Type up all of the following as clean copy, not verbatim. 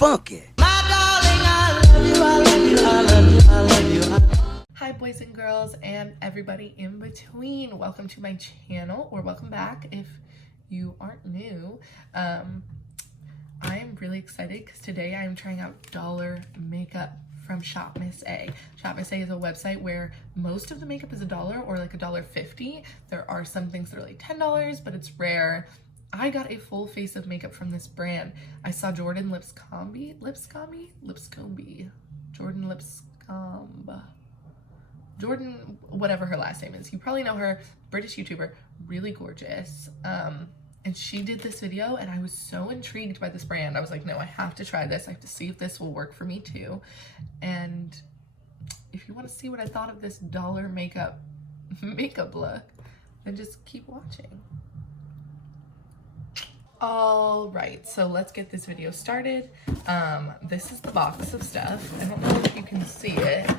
funky. Hi boys and girls and everybody in between. Welcome to my channel, or welcome back if you aren't new. I am really excited because today I am trying out dollar makeup from Shop Miss A. Shop Miss A is a website where most of the makeup is $1 or like $1.50. There are some things that are like $10, but it's rare. I got a full face of makeup from this brand. I saw Jordan Lipscomb, Jordan, whatever her last name is. You probably know her, British YouTuber, really gorgeous. And she did this video and I was so intrigued by this brand. I was like, no, I have to try this. I have to see if this will work for me too. And if you want to see what I thought of this dollar makeup look, then just keep watching. All right, so let's get this video started. This is the box of stuff. I don't know if you can see it,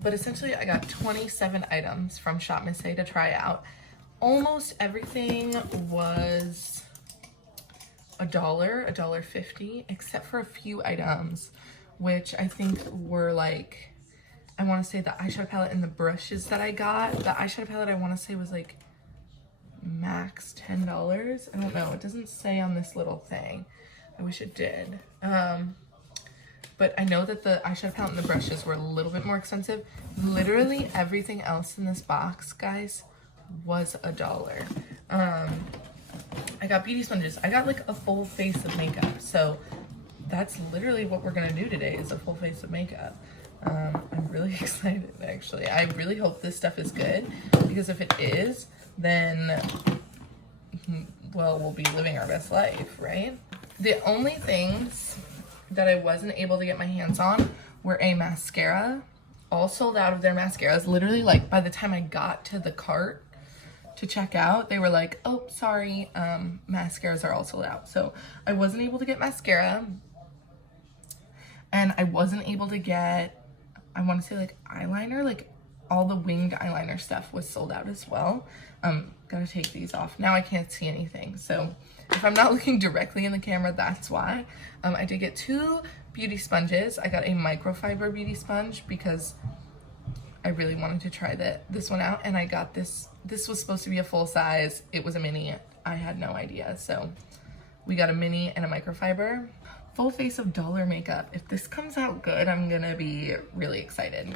but essentially I got 27 items from Shop Miss A to try out. Almost everything was $1, $1.50, except for a few items, which I think were like, I want to say the eyeshadow palette and the brushes that I got. The eyeshadow palette I want to say was like max $10. I don't know, it doesn't say on this little thing. I wish it did. But I know that the eyeshadow palette and the brushes were a little bit more expensive. Literally everything else in this box, guys, was $1. I got beauty sponges. I got like a full face of makeup. So that's literally what we're gonna do today, is a full face of makeup. I'm really excited actually. I really hope this stuff is good, because if it is, then, well, we'll be living our best life, right? The only things that I wasn't able to get my hands on were a mascara. All sold out of their mascaras. Literally, like, by the time I got to the cart to check out, they were like, oh, sorry, mascaras are all sold out. So I wasn't able to get mascara, and I wasn't able to get, I want to say, like, eyeliner. Like, all the winged eyeliner stuff was sold out as well. Gotta take these off. Now I can't see anything, so if I'm not looking directly in the camera, that's why. I did get 2 beauty sponges. I got a microfiber beauty sponge because I really wanted to try this one out, and I got this. This was supposed to be a full size. It was a mini. I had no idea, so we got a mini and a microfiber. Full face of dollar makeup. If this comes out good, I'm gonna be really excited.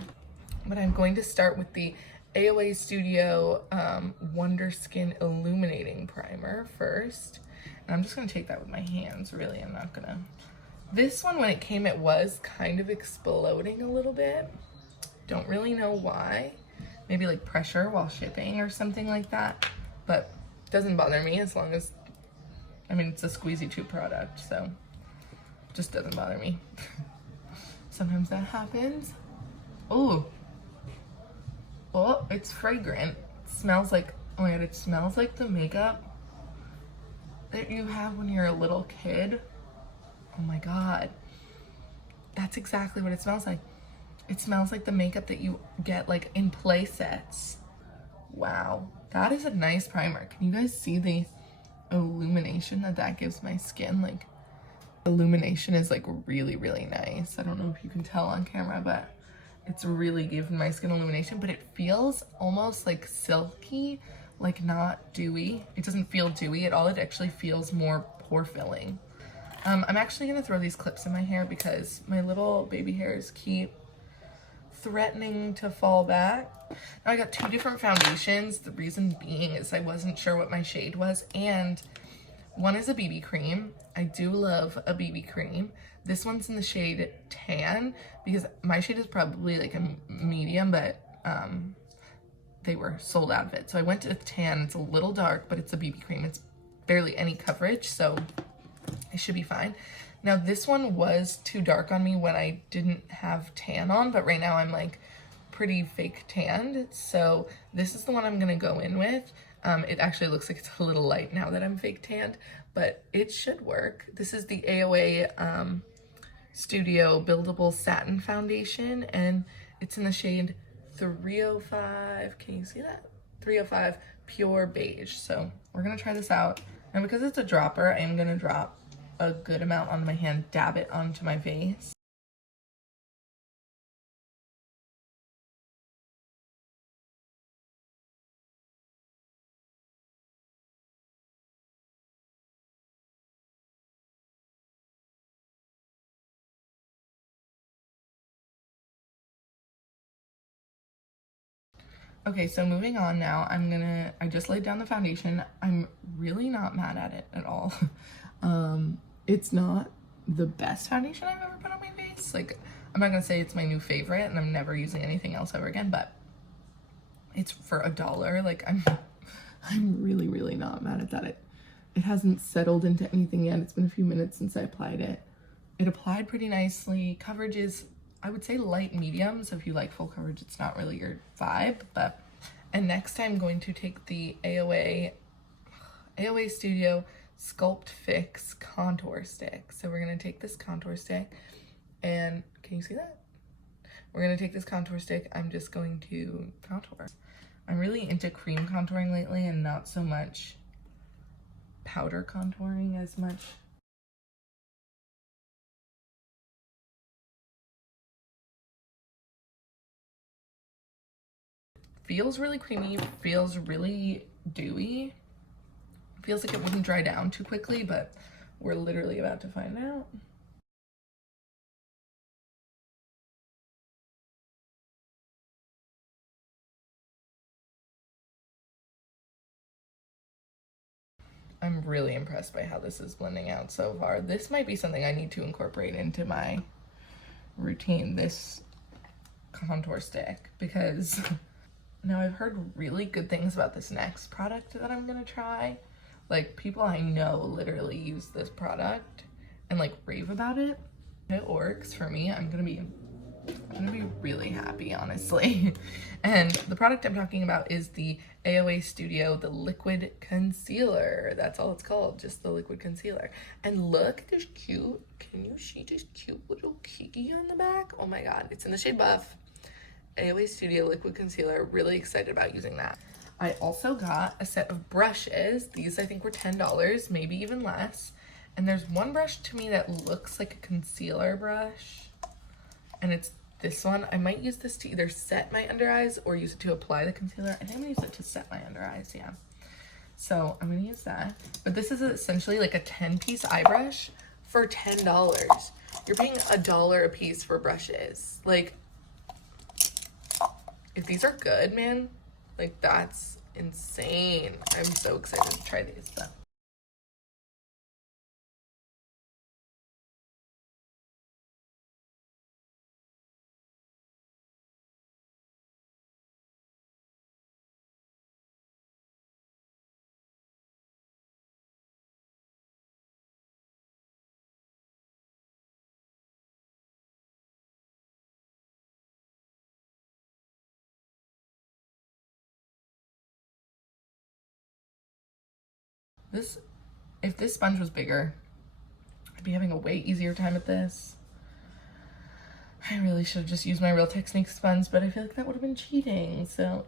But I'm going to start with the Aoa Studio Wonder Skin Illuminating Primer first. And I'm just going to take that with my hands, really. I'm not going to... This one, when it came, it was kind of exploding a little bit. Don't really know why. Maybe like pressure while shipping or something like that. But it doesn't bother me as long as... I mean, it's a squeezy tube product, so it just doesn't bother me. Sometimes that happens. Oh, it's fragrant. It smells like, oh my god, it smells like the makeup that you have when you're a little kid. Oh my god. That's exactly what it smells like. It smells like the makeup that you get like in play sets. Wow. That is a nice primer. Can you guys see the illumination that gives my skin? Like, illumination is like really, really nice. I don't know if you can tell on camera, but it's really giving my skin illumination, but it feels almost like silky, like not dewy. It doesn't feel dewy at all. It actually feels more pore filling. I'm actually gonna throw these clips in my hair because my little baby hairs keep threatening to fall back. Now I got 2 different foundations. The reason being is I wasn't sure what my shade was, and one is a BB cream. I do love a BB cream. This one's in the shade Tan, because my shade is probably like a medium, but they were sold out of it. So I went to Tan. It's a little dark, but it's a BB cream. It's barely any coverage, so it should be fine. Now this one was too dark on me when I didn't have tan on, but right now I'm like pretty fake tanned. So this is the one I'm gonna go in with. It actually looks like it's a little light now that I'm fake tanned, but it should work. This is the Aoa Studio Buildable Satin Foundation, and it's in the shade 305. Can you see that? 305 Pure Beige. So we're gonna try this out. And because it's a dropper, I am gonna drop a good amount onto my hand, dab it onto my face. Okay, so moving on now, I just laid down the foundation. I'm really not mad at it at all. It's not the best foundation I've ever put on my face. Like, I'm not gonna say it's my new favorite and I'm never using anything else ever again, but it's for $1. Like, I'm really, really not mad at that. It hasn't settled into anything yet. It's been a few minutes since I applied it. It applied pretty nicely. Coverage is, I would say, light medium, so if you like full coverage, it's not really your vibe. And next I'm going to take the Aoa Studio Sculpt Fix Contour Stick. So we're gonna take this contour stick, and can you see that? We're gonna take this contour stick, I'm just going to contour. I'm really into cream contouring lately and not so much powder contouring as much. Feels really creamy, feels really dewy. Feels like it wouldn't dry down too quickly, but we're literally about to find out. I'm really impressed by how this is blending out so far. This might be something I need to incorporate into my routine, this contour stick, because now I've heard really good things about this next product that I'm gonna try. Like, people I know literally use this product and like rave about it. If it works for me, I'm gonna be really happy, honestly. And the product I'm talking about is the Aoa Studio, the Liquid Concealer. That's all it's called, just the Liquid Concealer. And look at this cute, can you see this cute little kiki on the back? Oh my God, it's in the shade Buff. Aoa Studio Liquid Concealer, really excited about using that. I also got a set of brushes. These I think were $10, maybe even less. And there's one brush to me that looks like a concealer brush, and it's this one. I might use this to either set my under eyes or use it to apply the concealer. I think I'm gonna use it to set my under eyes, yeah. So I'm gonna use that. But this is essentially like a 10-piece eye brush for $10. You're paying $1 a piece for brushes. Like, if these are good, man, like that's insane. I'm so excited to try these though. If this sponge was bigger, I'd be having a way easier time at this. I really should have just used my Real Techniques sponge, but I feel like that would have been cheating. So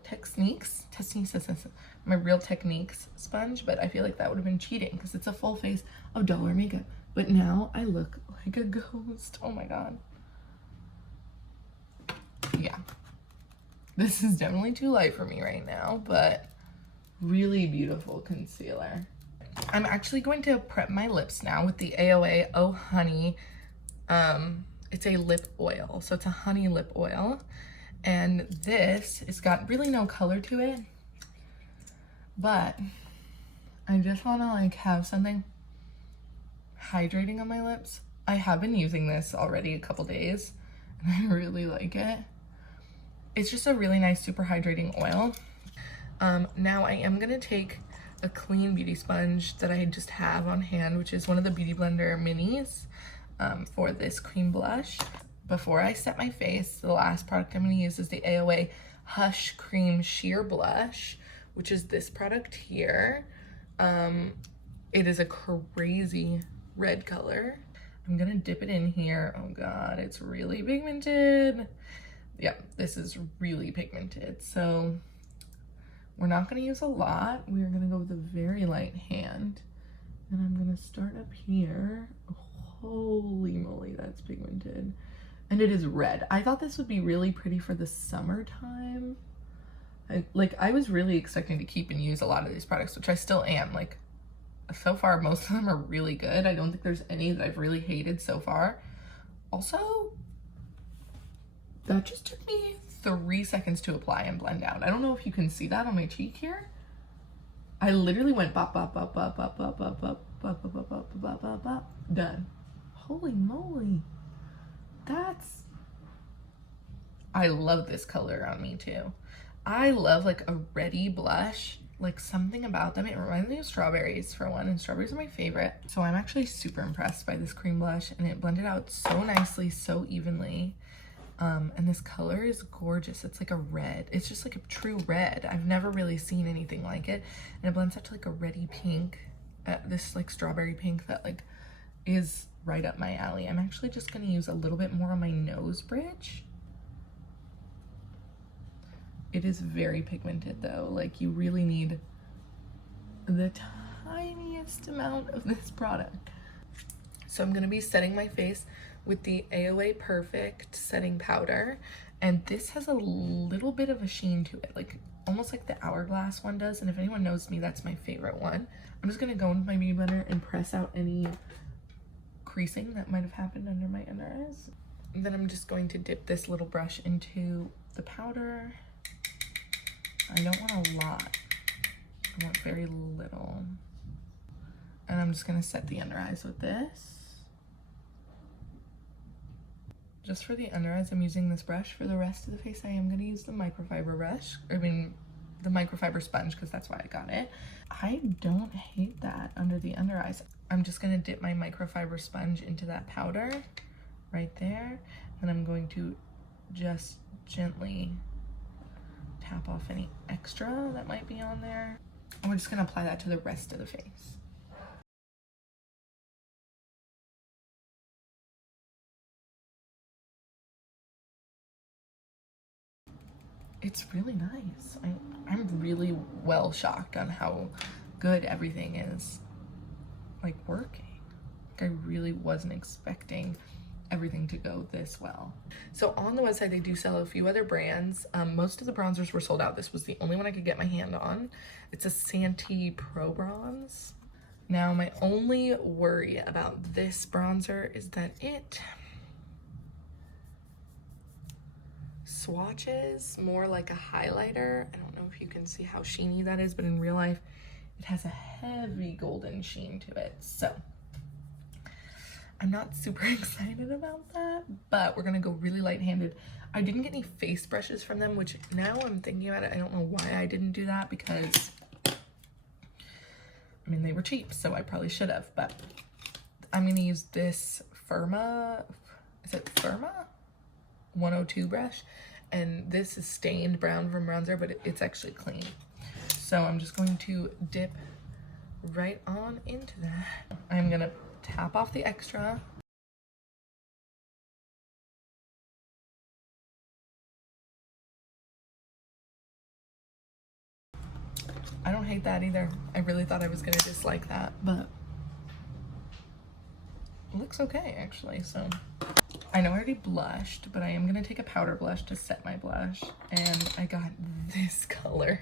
my Real Techniques sponge, but I feel like that would have been cheating because it's a full face of dollar makeup. But now I look like a ghost. Oh my God. Yeah. This is definitely too light for me right now, but really beautiful concealer. I'm actually going to prep my lips now with the Aoa Oh Honey. It's a lip oil, so it's a honey lip oil. And this, it's got really no color to it, but I just want to like have something hydrating on my lips. I have been using this already a couple days and I really like it. It's just a really nice, super hydrating oil. Now I am gonna take a clean beauty sponge that I just have on hand, which is one of the Beauty Blender minis, for this cream blush. Before I set my face, the last product I'm gonna use is the Aoa Hush Cream Sheer Blush, which is this product here. It is a crazy red color. I'm gonna dip it in here. Oh God, it's really pigmented. Yeah, this is really pigmented. So we're not gonna use a lot. We're gonna go with a very light hand. And I'm gonna start up here. Holy moly, that's pigmented. And it is red. I thought this would be really pretty for the summertime. I was really expecting to keep and use a lot of these products, which I still am. Like, so far, most of them are really good. I don't think there's any that I've really hated so far. Also, that just took me 3 seconds to apply and blend out. I don't know if you can see that on my cheek here. I literally went bop, bop, bop, bop, bop, bop, bop, bop, bop, bop, bop, bop, bop, bop, bop, done. Holy moly. I love this color on me too. I love like a reddy blush, like something about them. It reminds me of strawberries for one, and strawberries are my favorite. So I'm actually super impressed by this cream blush, and it blended out so nicely, so evenly. And this color is gorgeous. It's like a red. It's just like a true red. I've never really seen anything like it. And it blends out to like a reddy pink, this like strawberry pink that like is right up my alley. I'm actually just gonna use a little bit more on my nose bridge. It is very pigmented though. Like, you really need the tiniest amount of this product. So I'm gonna be setting my face with the Aoa Perfect setting powder, and this has a little bit of a sheen to it, like almost like the Hourglass one does. And if anyone knows me, that's my favorite one. I'm just gonna go in with my beauty blender and press out any creasing that might have happened under my under eyes. And then I'm just going to dip this little brush into the powder. I don't want a lot. I want very little. And I'm just gonna set the under eyes with this. Just for the under eyes, I'm using this brush. For the rest of the face, I am gonna use the microfiber brush. The microfiber sponge, because that's why I got it. I don't hate that under the under eyes. I'm just gonna dip my microfiber sponge into that powder right there. And I'm going to just gently tap off any extra that might be on there. And we're just gonna apply that to the rest of the face. It's really nice. I'm really well shocked on how good everything is like working. Like, I really wasn't expecting everything to go this well. So on the website, they do sell a few other brands. Most of the bronzers were sold out. This was the only one I could get my hand on. It's a Santi Pro Bronze. Now, my only worry about this bronzer is that it swatches more like a highlighter. I don't know if you can see how sheeny that is, but in real life, it has a heavy golden sheen to it. So I'm not super excited about that, but we're gonna go really light-handed. I didn't get any face brushes from them, which now I'm thinking about it, I don't know why I didn't do that, because I mean, they were cheap, so I probably should have, but I'm gonna use this Firma, is it Firma? 102 brush, and this is stained brown from bronzer, but it's actually clean. So I'm just going to dip right on into that. I'm gonna tap off the extra. I don't hate that either. I really thought I was gonna dislike that, but it looks okay actually. So I know I already blushed, but I am gonna take a powder blush to set my blush, and I got this color.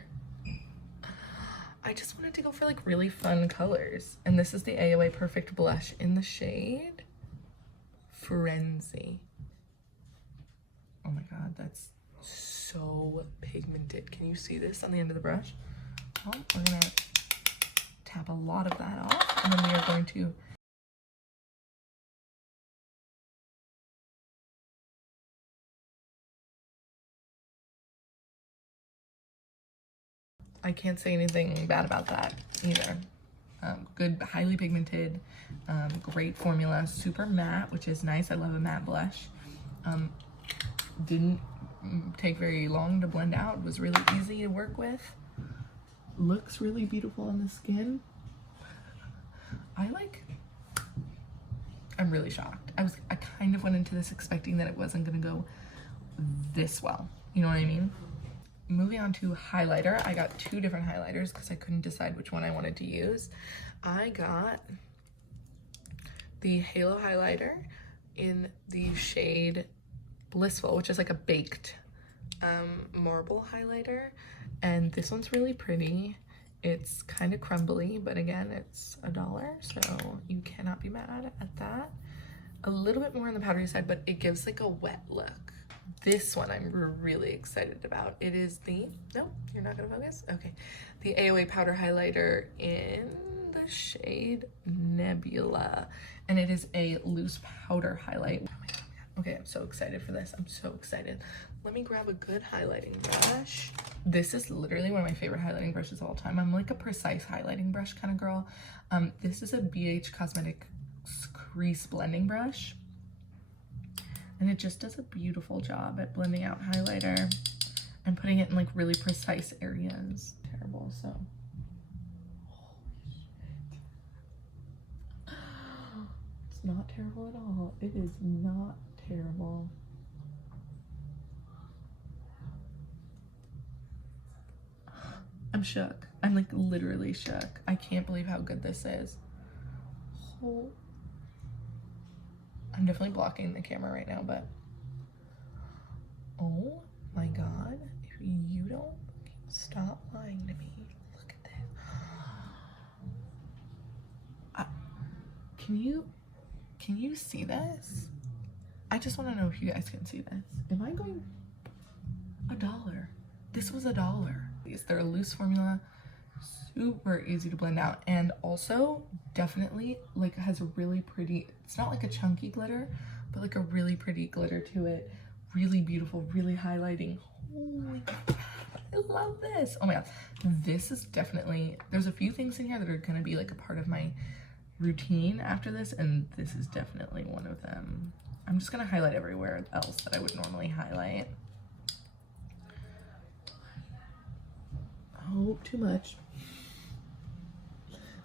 I just wanted to go for like really fun colors, and this is the Aoa Perfect blush in the shade Frenzy. Oh my god, that's so pigmented. Can you see this on the end of the brush? Well, we're gonna tap a lot of that off, and then we are going to I can't say anything bad about that either. Good, highly pigmented, great formula, super matte, which is nice. I love a matte blush. Didn't take very long to blend out. It was really easy to work with. Looks really beautiful on the skin. I'm really shocked. I kind of went into this expecting that it wasn't gonna go this well. You know what I mean? moving on to highlighter. I got 2 different highlighters because I couldn't decide which one I wanted to use. I got the Halo highlighter in the shade Blissful, which is like a baked marble highlighter, and this one's really pretty. It's kind of crumbly, but again, it's $1, so you cannot be mad at that. A little bit more on the powdery side, but it gives like a wet look. This one I'm really excited about. It is the, no, you're not gonna focus? Okay. The Aoa powder highlighter in the shade Nebula, and it is a loose powder highlight. Oh my God. Okay, I'm so excited for this. I'm so excited. Let me grab a good highlighting brush. This is literally one of my favorite highlighting brushes of all time. I'm like a precise highlighting brush kind of girl. This is a BH Cosmetics crease blending brush, and it just does a beautiful job at blending out highlighter and putting it in like really precise areas. Terrible, so. It's not terrible at all. It is not terrible. I'm shook. I'm like literally shook. I can't believe how good this is. Oh. I'm definitely blocking the camera right now, but oh my God, if you don't stop lying to me, look at this. Can you see this? I just want to know if you guys can see this. Am I going $1? This was $1. They're a loose formula, super easy to blend out, and also definitely like has a really pretty, it's not like a chunky glitter, but like a really pretty glitter to it. Really beautiful, really highlighting. Holy God, I love this. Oh my God, this is definitely, there's a few things in here that are gonna be like a part of my routine after this, and this is definitely one of them. I'm just gonna highlight everywhere else that I would normally highlight. Oh, too much.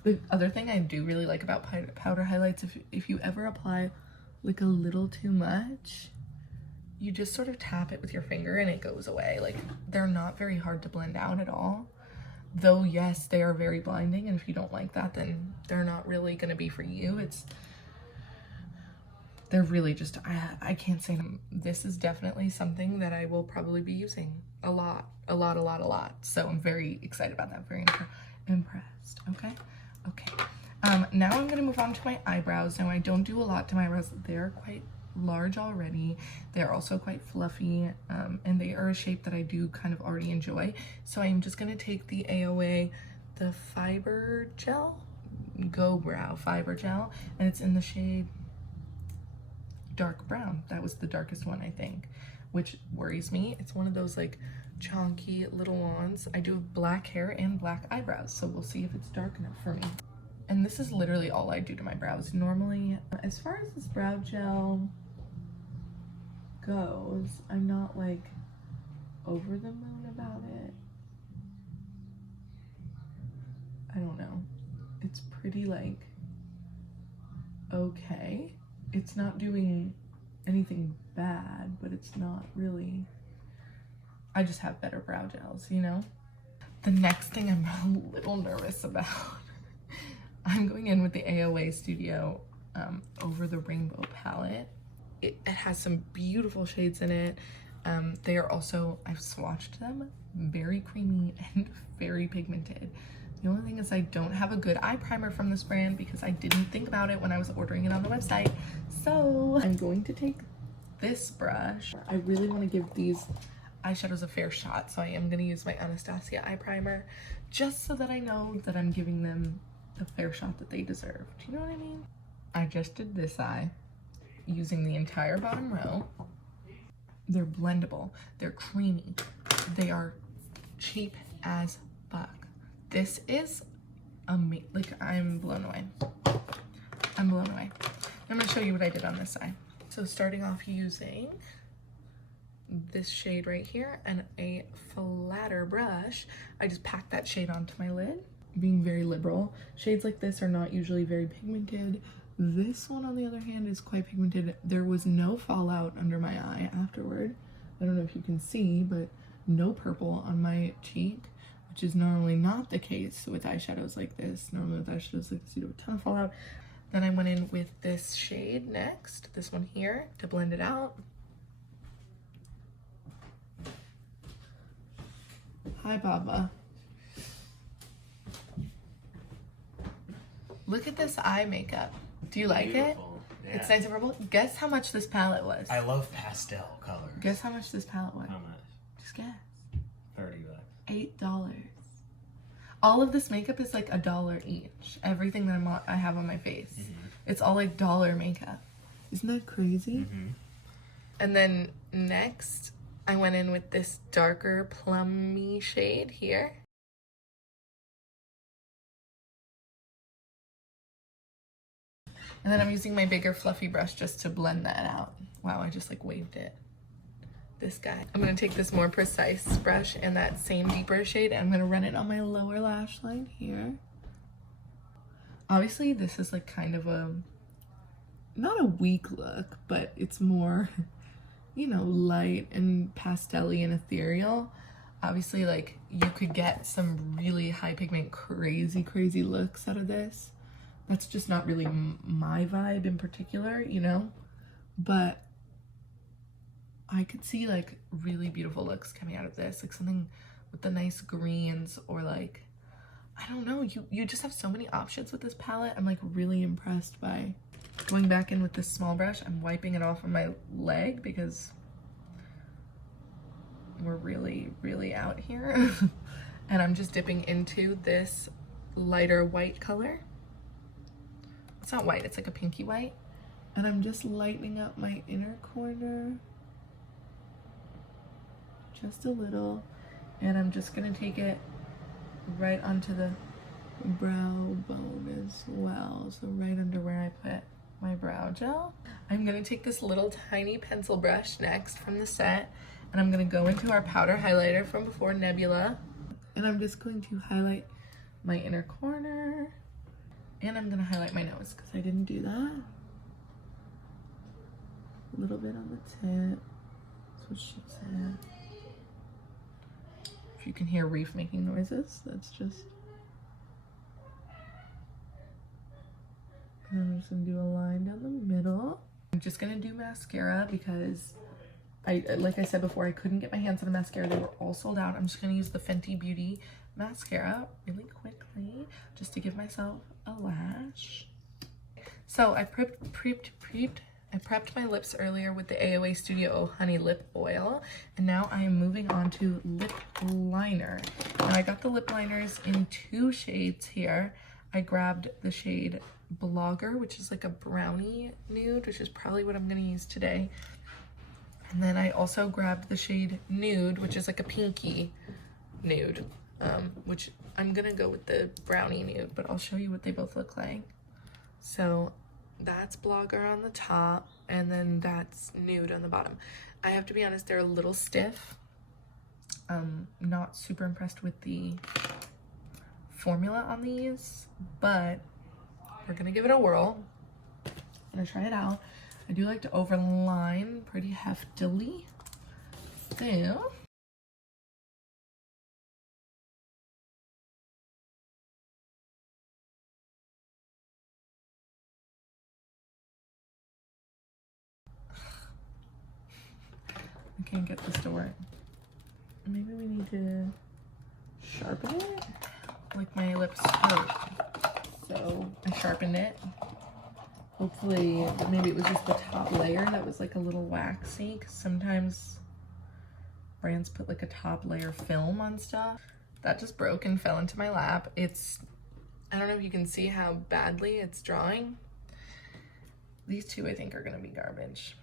The other thing I do really like about powder highlights, if you ever apply like a little too much, you just sort of tap it with your finger and it goes away. Like, they're not very hard to blend out at all. Though, yes, they are very blinding, and if you don't like that, then they're not really gonna be for you. They're really just, I can't say them. This is definitely something that I will probably be using a lot. So I'm very excited about that, very impressed, okay? Now I'm gonna move on to my eyebrows. Now I don't do a lot to my eyebrows. They're quite large already. They're also quite fluffy, and they are a shape that I do kind of already enjoy. So I'm just gonna take the Aoa, the Fiber Gel, Go Brow Fiber Gel, and it's in the shade dark brown. That was the darkest one, I think, which worries me. It's one of those like chonky little ones. I do have black hair and black eyebrows, so we'll see if it's dark enough for me. And this is literally all I do to my brows normally. As far as this brow gel goes, I'm not like over the moon about it. I don't know. It's pretty like okay. It's not doing anything bad, but it's not really, I just have better brow gels, you know? The next thing I'm a little nervous about, I'm going in with the Aoa Studio Over the Rainbow palette. It has some beautiful shades in it. They are also, I've swatched them, very creamy and very pigmented. The only thing is I don't have a good eye primer from this brand because I didn't think about it when I was ordering it on the website. So I'm going to take this brush. I really want to give these eyeshadows a fair shot, so I am going to use my Anastasia eye primer just so that I know that I'm giving them the fair shot that they deserve. Do you know what I mean? I just did this eye using the entire bottom row. They're blendable, they're creamy, they are cheap as fuck. This is amazing. Like, I'm blown away. I'm blown away. I'm gonna show you what I did on this side. So starting off using this shade right here and a flatter brush, I just packed that shade onto my lid, being very liberal. Shades like this are not usually very pigmented. This one, on the other hand, is quite pigmented. There was no fallout under my eye afterward. I don't know if you can see, but no purple on my cheek, which is normally not the case with eyeshadows like this. Normally with eyeshadows like this, you do a ton of fallout. Then I went in with this shade next, this one here, to blend it out. Hi, Baba. Look at this eye makeup. Do you like it? Yeah. It's nice and purple. Guess how much this palette was? I love pastel colors. Guess how much this palette was? How much? Just guess. $30. $8. All of this makeup is like $1 each. Everything that I have on my face. It's all like dollar makeup. Isn't that crazy? And then next, I went in with this darker plummy shade here. And then I'm using my bigger fluffy brush just to blend that out. Wow, I just like waved it. This guy. I'm gonna take this more precise brush and that same deeper shade, and I'm gonna run it on my lower lash line here. Obviously, this is like kind of a, not a weak look, but it's more, you know, light and pastel-y and ethereal. Obviously, like, you could get some really high pigment, crazy looks out of this. That's just not really my vibe in particular, you know? But I could see like really beautiful looks coming out of this, like something with the nice greens, or like, I don't know, you just have so many options with this palette. I'm like really impressed by going back in with this small brush. I'm wiping it off on my leg because we're really out here. And I'm just dipping into this lighter white color. It's not white, it's like a pinky white. And I'm just lightening up my inner corner just a little, and I'm just gonna take it right onto the brow bone as well, so right under where I put my brow gel. I'm gonna take this little tiny pencil brush next from the set, and I'm gonna go into our powder highlighter from before, Nebula, and I'm just going to highlight my inner corner, and I'm gonna highlight my nose because I didn't do that. A little bit on the tip, that's what she said. You can hear Reef making noises. That's just, and I'm just gonna do a line down the middle. I'm just gonna do mascara because like I said before, I couldn't get my hands on a mascara. They were all sold out. I'm just gonna use the Fenty Beauty mascara really quickly just to give myself a lash. So I prepped my lips earlier with the Aoa Studio Honey Lip Oil, and now I am moving on to lip liner. And I got the lip liners in 2 shades here. I grabbed the shade Blogger, which is like a brownie nude, which is probably what I'm gonna use today. And then I also grabbed the shade Nude, which is like a pinky nude, which I'm gonna go with the brownie nude, but I'll show you what they both look like. So that's Blogger on the top, and then that's Nude on the bottom. I have to be honest, they're a little stiff. Not super impressed with the formula on these, but we're gonna give it a whirl. I'm gonna try it out. I do like to overline pretty heftily. So I can't get this to work. Maybe we need to sharpen it? Like my lips hurt. So I sharpened it. Hopefully, maybe it was just the top layer that was like a little waxy, because sometimes brands put like a top layer film on stuff. That just broke and fell into my lap. It's, I don't know if you can see how badly it's drawing. These 2 I think are gonna be garbage.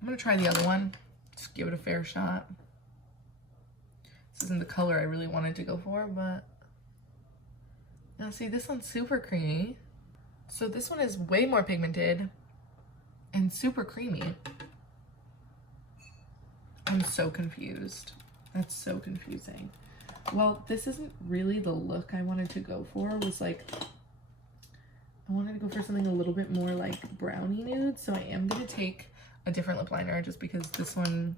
I'm gonna try the other one, just give it a fair shot. This isn't the color I really wanted to go for, but now see, this one's super creamy. So this one is way more pigmented and super creamy. I'm so confused. That's so confusing. Well, this isn't really the look I wanted to go for. It was like, I wanted to go for something a little bit more like brownie nude. So I am gonna take a different lip liner just because this one,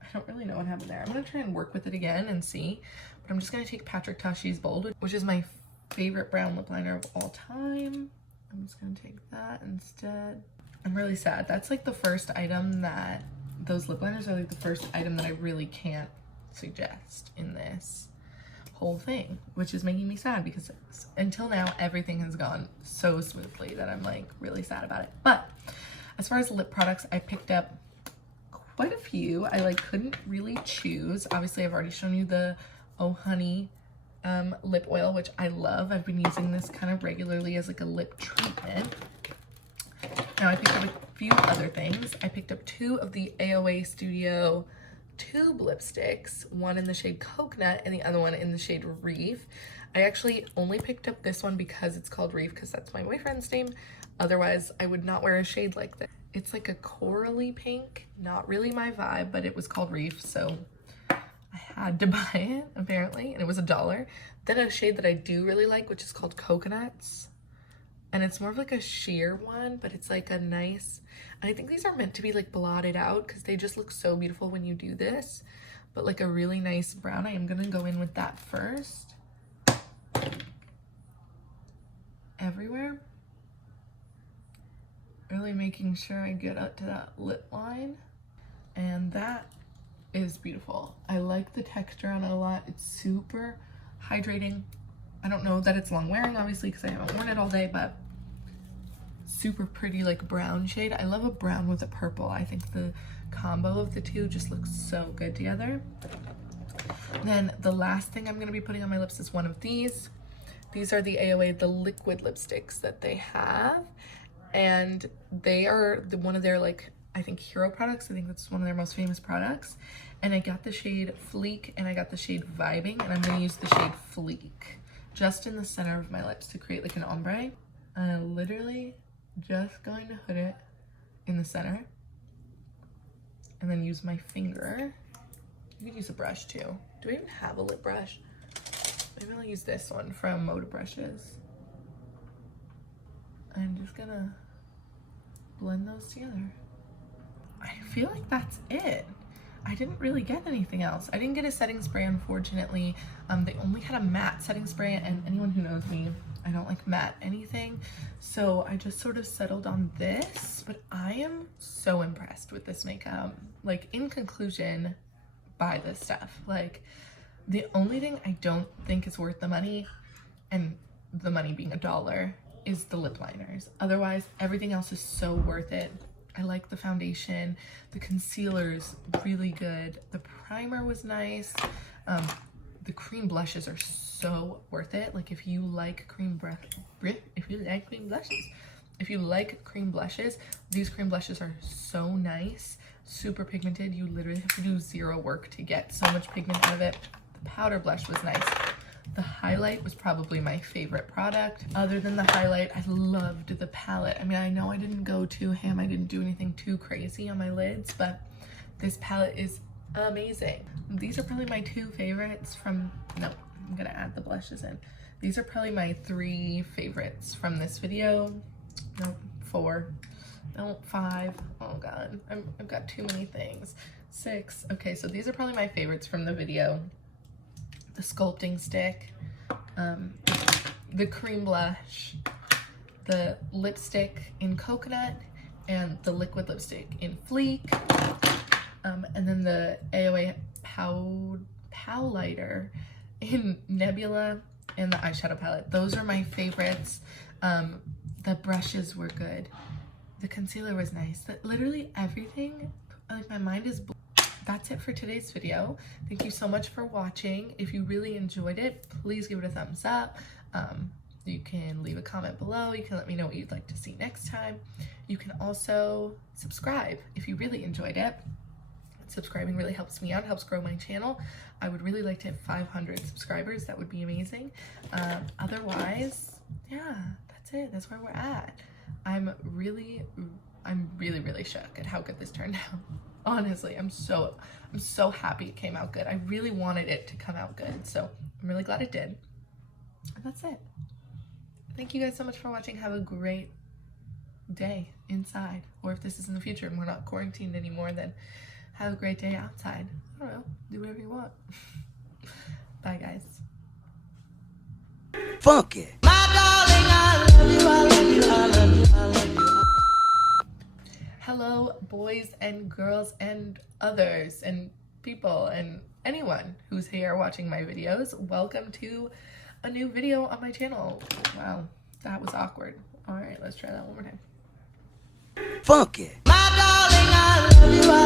I don't really know what happened there. I'm gonna try and work with it again and see, but I'm just gonna take Patrick Tashi's Bold, which is my favorite brown lip liner of all time. I'm just gonna take that instead. I'm really sad. That's like the first item that, those lip liners are like the first item that I really can't suggest in this whole thing, which is making me sad because until now everything has gone so smoothly that I'm like really sad about it. But as far as lip products, I picked up quite a few. I like couldn't really choose. Obviously I've already shown you the Oh Honey lip oil, which I love. I've been using this kind of regularly as like a lip treatment. Now I picked up a few other things. I picked up 2 of the Aoa Studio tube lipsticks, one in the shade Coconut and the other one in the shade Reef. I actually only picked up this one because it's called Reef, because that's my boyfriend's name. Otherwise I would not wear a shade like this. It's like a corally pink, not really my vibe, but it was called Reef, so I had to buy it apparently, and it was $1. Then a shade that I do really like, which is called Coconuts, and it's more of like a sheer one, but it's like a nice, and I think these are meant to be like blotted out because they just look so beautiful when you do this, but like a really nice brown. I am gonna go in with that first. Everywhere. Really making sure I get up to that lip line, and that is beautiful. I like the texture on it a lot. It's super hydrating. I don't know that it's long wearing obviously because I haven't worn it all day, but super pretty like brown shade. I love a brown with a purple. I think the combo of the two just looks so good together. Then the last thing I'm going to be putting on my lips is one of these. These are the Aoa the Liquid Lipsticks that they have, and they are one of their like, I think, hero products. I think that's one of their most famous products. And I got the shade Fleek and I got the shade Vibing, and I'm going to use the shade Fleek just in the center of my lips to create like an ombre. I'm literally just going to put it in the center and then use my finger. You could use a brush too. Do I even have a lip brush? Maybe I'll use this one from Moda Brushes. I'm just gonna blend those together. I feel like that's it. I didn't really get anything else. I didn't get a setting spray, unfortunately. They only had a matte setting spray, and anyone who knows me, I don't like matte anything. So I just sort of settled on this, but I am so impressed with this makeup. Like, in conclusion, buy this stuff. Like, the only thing I don't think is worth the money, and the money being $1, is the lip liners. Otherwise, everything else is so worth it. I like the foundation. The concealer's really good. The primer was nice. The cream blushes are so worth it. Like, if you like cream blushes, these cream blushes are so nice, super pigmented. You literally have to do zero work to get so much pigment out of it. The powder blush was nice. The highlight was probably my favorite product. Other than the highlight, I loved the palette. I mean, I know I didn't go too ham, I didn't do anything too crazy on my lids, but this palette is amazing. These are probably my 2 favorites from, no, I'm gonna add the blushes in. These are probably my 3 favorites from this video. No, 4, no, 5. Oh God, I've got too many things. 6, okay, so these are probably my favorites from the video. The sculpting stick, the cream blush, the lipstick in Coconut, and the liquid lipstick in Fleek, and then the Aoa Powlighter in Nebula, and the eyeshadow palette. Those are my favorites. The brushes were good. The concealer was nice. Literally everything, like, my mind is blown. That's it for today's video. Thank you so much for watching. If you really enjoyed it, please give it a thumbs up. You can leave a comment below. You can let me know what you'd like to see next time. You can also subscribe if you really enjoyed it. Subscribing really helps me out, helps grow my channel. I would really like to hit 500 subscribers. That would be amazing. Otherwise, yeah, that's it. That's where we're at. I'm really shook at how good this turned out. Honestly, I'm so happy it came out good. I really wanted it to come out good, so I'm really glad it did. And that's it. Thank you guys so much for watching. Have a great day inside. Or if this is in the future and we're not quarantined anymore, then have a great day outside. I don't know, do whatever you want. Bye, guys. Funky. Hello, boys and girls and others and people and anyone who's here watching my videos. Welcome to a new video on my channel. Wow, that was awkward. All right, let's try that one more time. Funky. My darling, I love you.